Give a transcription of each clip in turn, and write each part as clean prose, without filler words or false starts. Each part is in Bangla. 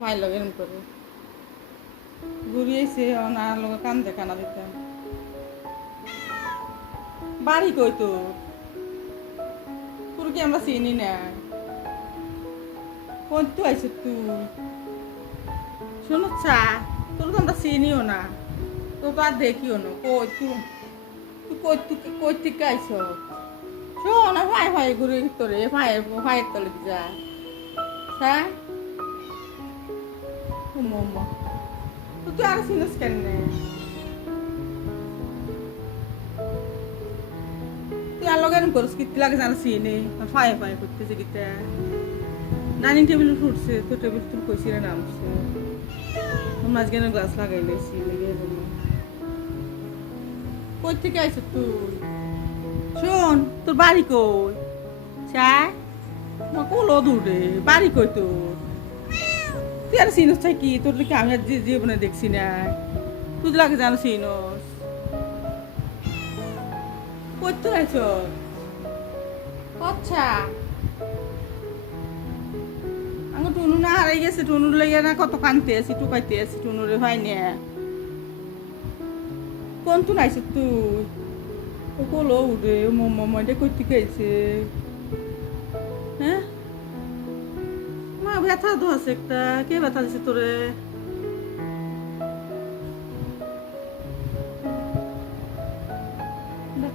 মায়ের লগে এরম করে ঘুরিয়েছে ওনার লগে কান্দে কানা দিতাম বাড়ি কই তো তোর কি আমরা চিনি না কোন তুই আইস তুই শোনো চা তোর তো আমরা চিনিও না তোর তো আর দেখিও না কই তুই তুই কই থেকে আইস শোন ভাই ভাই ঘুরে তোরে ভাইয়ের তলে যা হ্যাঁ মোমো তুই আর চিনিস কেন তুই আর লগে এরম করিস কিতে লাগে জানা চিনি ফায়ে ফায়ে করতেছে কিতা ডাইনিং টেবিল ফুটছে তো টেবিল তুই কইছি রে নামছে মাছ গেলে গ্লাস লাগাই লেছি লেগে কই থেকে আইছ তুই শোন তোর বাড়ি কই চাই মা কোলো দূরে বাড়ি কই তোর তুই আর চিনস চাই কি তোর দিকে আমি আর জীবনে দেখছি না তুই লাগে জানো চিনস কই তো আইছ আচ্ছা আমি টুনু না হারাই গেছে টুনুর লেগে না কত কানতে আছি টুকাইতে আছি টুনুরে হয় না কোন তুই আইছ তুই কোলো উঠে মোমোটা কই থেকে আইছে হ্যাঁ মা ব্যথা তো আছে একটা কে ব্যথা দিছে তোরে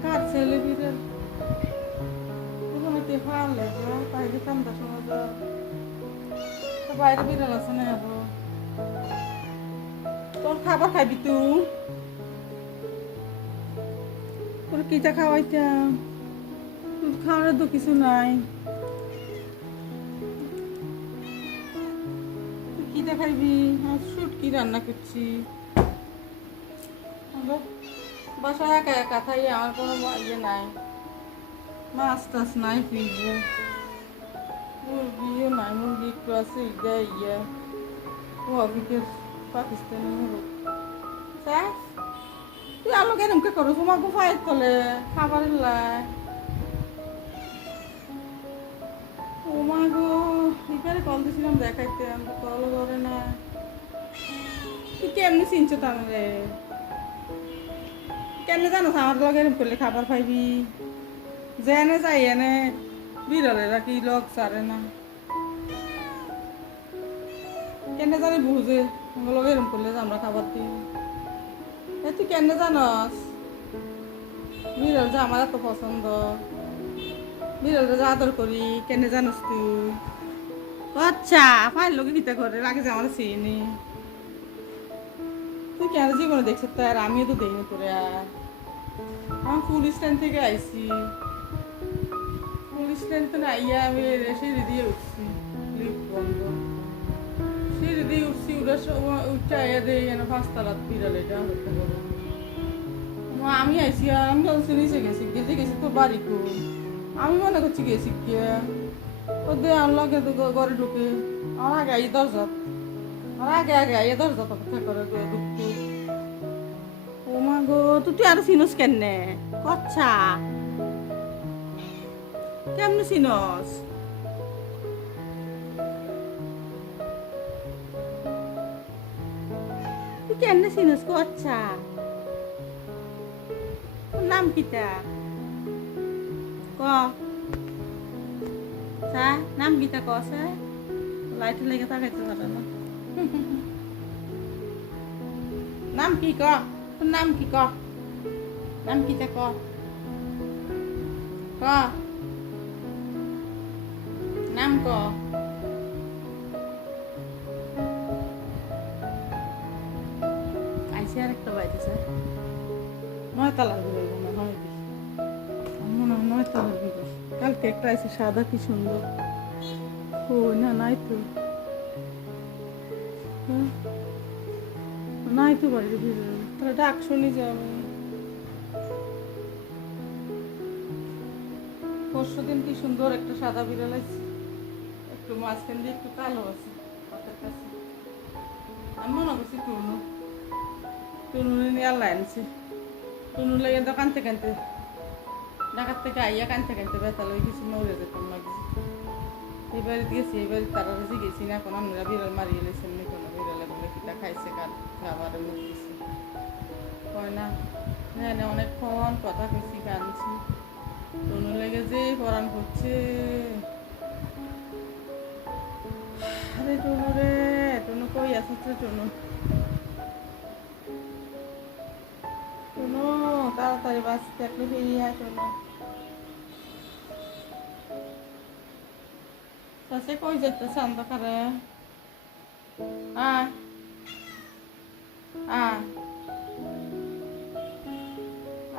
কার ছেলে বিরে ওখানে তে ভালো লাগে বাইরে কান্দা শোনা যায় বাইরে বিড়াল আছে না তোর খাবার খাবি তুই তোর কিটা খাওয়াইতাম তুই খাওয়ার তো কিছু নাই তুই কিটা খাইবি শুট কি রান্না করছি বাসায় একা একা খাই আমার কোনো ইয়ে নাই মাছ টাছ নাই ফ্রিজে মুরগিও নাই মুরগি একটু আছে ইয়া ওয়াবিকের পাকিস্তানি মুরগ তাই তুই আলো কেরমকে করো তোমার গুফায়ের তলে খাবারের লাই ও মা গো এখানে কল দিছিলাম দেখাইতে আমি কলও করে না তুই কেমনি চিনছ তাহলে কেমনে জানো আমার লগে এরম করলে খাবার খাইবি জেনে যাই এনে বিড়ালেরা কি লগ সারে না কেনে জানি বুঝে লগে এরম করলে আমরা খাবার দিই তুই কেনে জানস বিড়াল যে আমার এত পছন্দ বিড়ালটা যে আদর করি কেনে জানস তুই আচ্ছা ফাইল লোকে কিতা করে লাগে যে আমার চিনি তুই কেন জীবনে দেখছিস তো আর আমিও তো দেখিনি তোরে আর আমি ফুল স্ট্যান্ড থেকে আইছি ফুল স্ট্যান্ড তো না ইয়া আমি সিঁড়ি দিয়ে উঠছি লিফট বন্ধ সিঁড়ি দিয়ে উঠছি উঠে আইয়া দিয়ে যেন পাঁচতলার বিড়াল এটা হতে পারবো আমি আইসি আমি বলছি নিচে গেছি গেছি তোর বাড়ি কো আমি মনে করছি গেছি কে ও দে আনলাম কিন্তু ঘরে ঢুকে আমার আগে আই দরজা আমার আগে আইয়া দরজা অপেক্ষা করে ঢুকতে ও মা গো তুই আর চিনস কেন কচ্ছা কেমনে চিনস তুই কেমনে চিনস কচ্ছা নাম কিতা ক চা নাম কিতা কছে লাইট লেগে তাকাইতে পারে না নাম কি ক তোর নাম কি ক নাম কিতা ক ক নাম ক আইসি আর একটা বাইতেছে নয়তলার বিড়াল মনে হয় মনে হয় নয়তলার বিড়াল কালকে একটা আছে সাদা কি সুন্দর ও না নাই তো নাই তো বাড়ির বিড়াল তাহলে ডাক শুনি যাবে পরশু দিন কি সুন্দর একটা সাদা বিড়াল আছে একটু মাঝখান দিয়ে একটু কালো আছে হাতের কাছে আমি মনে করছি টুনু টুনু নিয়ে আল্লাহ আনছে টুনু লেগে তো কানতে কানতে ঢাকার থেকে আইয়া কানতে কানতে বেতাল ওই কিছু মরে যেতাম না কিছু এই বাড়িতে গেছি এই বাড়িতে তারা গেছি না এখন আমরা বিড়াল মারিয়ে লেছেন খাবারের মুখ দিছে কয় না হ্যাঁ অনেকক্ষণ কথা কইছি কাঁদছি টনু লেগে যে পরাণ করছে আরে টনু রে টনু কই আসছে টনু টনু তাড়াতাড়ি বাঁচতে একটু ফিরিয়ে আয় টনু চাষে কই যেতেছে অন্ধকারে আয় আয়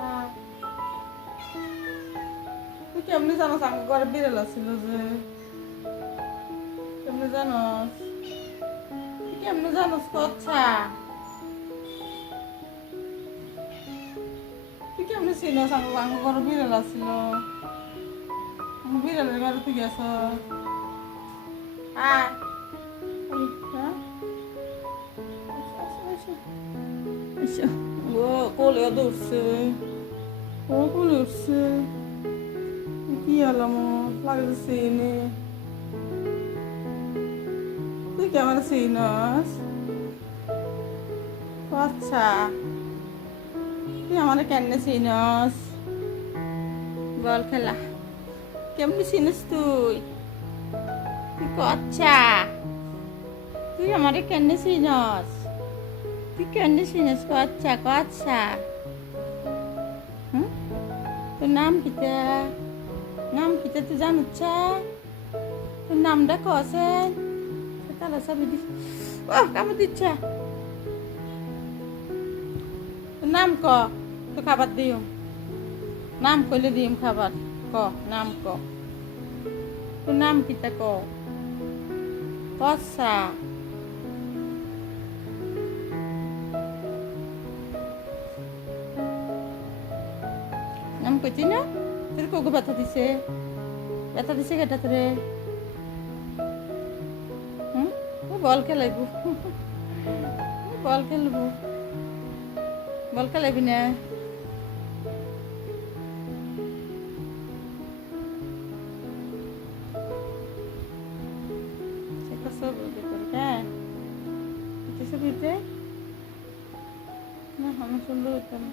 আয় তুই কেমনি জানোস আমার ঘরে বিড়াল ছিল যে কেমনি জানোস তুই কেমনি জানোস কথা তুই কেমনি চিনস আমার ঘরে বিড়াল ছিল আমার বিড়ালের ঘরে তুই গেছ আয় ও কোলে দৌড়ছে ও কোলে উঠছে কি হলাম লাগতেছে এনে তুই কেমন চিনস আচ্ছা তুই আমার কেমনে চিনস বল খেলা কেমনি চিনিস তুই তুই কচ্ছা তুই আমারে কেমনে চিনস তুই কেমনে চিনিস কচ্ছা কচ্ছা তোর নাম কিতা নাম কিতা তুই জানুচ্ছ তোর নামটা কছে তাহলে সব দিস ও কামড় দিচ্ছে তোর নাম ক তো খাবার দিও নাম কইলে দিম খাবার ক নাম ক তোর নাম কিতা ক কচ্ছা নাম কইছি না তোর কোকো ব্যথা দিছে কেটা তোরে বল খেলাইব বল খেলাইবি না সব হ্যাঁ সব না আমি সুন্দর হতাম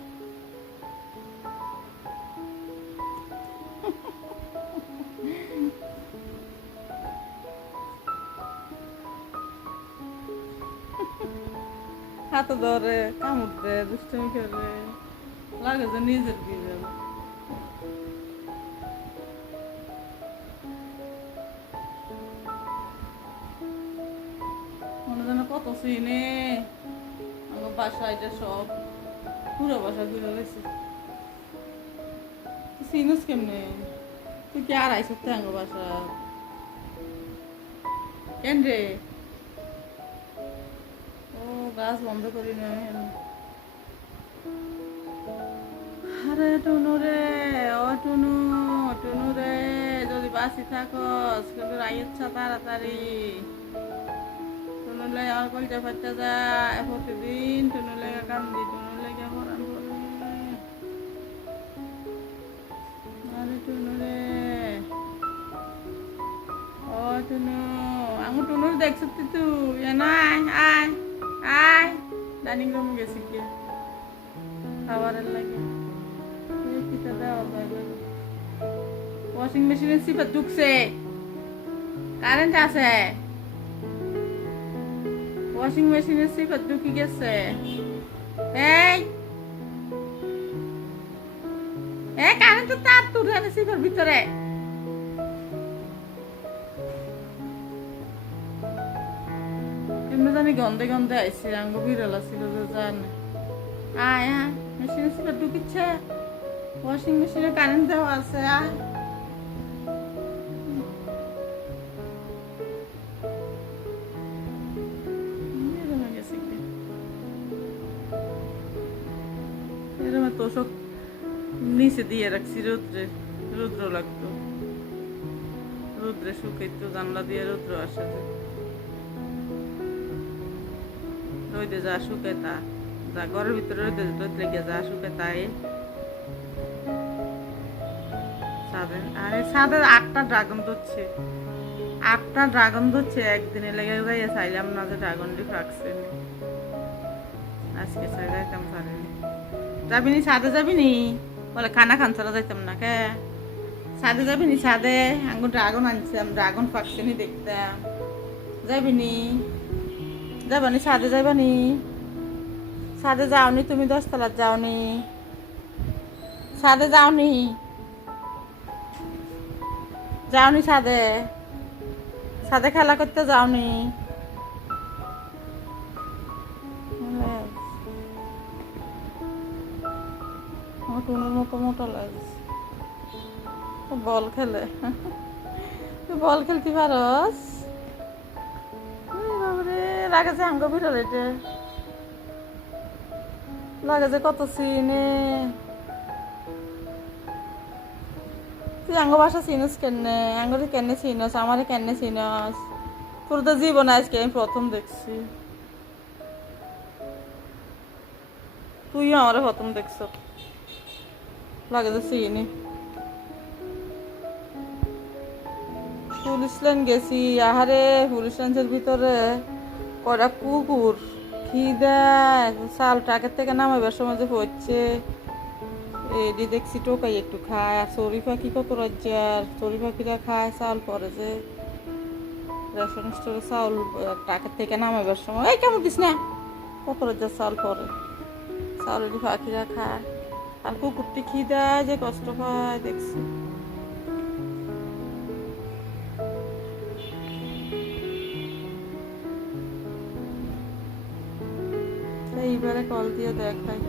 হাতে ধরে কামড় দেয় দুষ্টমি করে লাগে যে নিজের বিড়াল মনে যেন কত চিনে আমার বাসা এটা সব পুরো বাসা ঘুরে গেছে চিনিস কেমনে তুই কি আর আইস আঙ্গ বাসা কেন রে গাছ বন্ধ করি না আরে টুনু রে ও টুনু টুনু রে যদি বাসি থাকস কিন্তু আইচ্ছা তাড়াতাড়ি টুনু লাই আমার কলজা ফাটতে যায় প্রতিদিন টুনু লেগে কান্দি টুনু লেগে মরান করে আরে টুনু রে ও টুনু আমি টুনুর দেখছ তুই আয় আয় আয় ডাইনিং রুমে গেছি কি খাবারের লাগে ওয়াশিং মেশিনের সিফাত ঢুকছে কারেন্ট আছে ওয়াশিং মেশিনের সিফাত ঢুকি গেছে এই কারেন্ট তো তার তুলে সিফার ভিতরে জানি গন্ধে গন্ধে আইসি আঙ্গ বিরলা ছিল যে জানে আয় আয় মেশিনে ছিল ঢুকিচ্ছে ওয়াশিং মেশিনে কারেন্ট দেওয়া আছে আয় এরকম তোষক নিচে দিয়ে রাখছি রৌদ্র লাগতো রৌদ্রে শুকাইতো জানলা দিয়ে রৌদ্র আসে রোদে যা শুকায় তা যা ঘরের ভিতরে রোদ লেগে যা শুকায় তাই ছাদে 8টা ড্রাগন ধরছে একদিনে লেগে যাইয়া চাইলাম না যে ড্রাগন লিফ রাখছে আজকে ছাড়া যাইতাম পারিনি। যাবিনি ছাদে যাবিনি? বলে খানা খান ছাড়া যাইতাম না কে? ছাদে যাবিনি? ছাদে আঙ্গুর ড্রাগন আনছিলাম, ড্রাগন পাকছিনি দেখতাম। যাবিনি? যাবানি ছাদে যাবানি? ছাদে যাওনি তুমি? 10 তলার যাওনি? ছাদে যাওনি? যাওনি ছাদে? ছাদে খেলা করতে যাওনি? আমার টুনুর মতো মোটা লাগছে। বল খেলে। তুই বল খেলতে পারস? বাবারে, লাগে যে আঙ্গ বিড়াল এটা, লাগে যে কত চিনে। তুই আঙ্গ বাসা চিনস কেনে? আঙ্গরে কেনে চিনস? আমারে কেনে চিনস? তোর তো জীবন আজকে আমি প্রথম দেখছি। তুইও আমারে প্রথম দেখছ, লাগে যে চিনি। পুলিশ লাইন গেছি, আহারে পুলিশ লাইনের ভিতরে কয়টা কুকুর খিদে চাল ট্রাকের থেকে নামাইবার সময় যে হচ্ছে এটি দেখছি টোকাই একটু খায়। আর চড়ি পাখি কত রাজ্যার, চড়ি পাখিরা খায় চাল পরে যে রেশন স্টোরে চাউল ট্রাকের থেকে নামাইবার সময়, এই কেমন দিস না, কত রাজ্যার চাল পরে চাউলেরই পাখিরা খায়। আর কুকুরটি খিদায় যে কষ্ট পায় দেখছি। এইবারে কল দিয়ে দেখাই।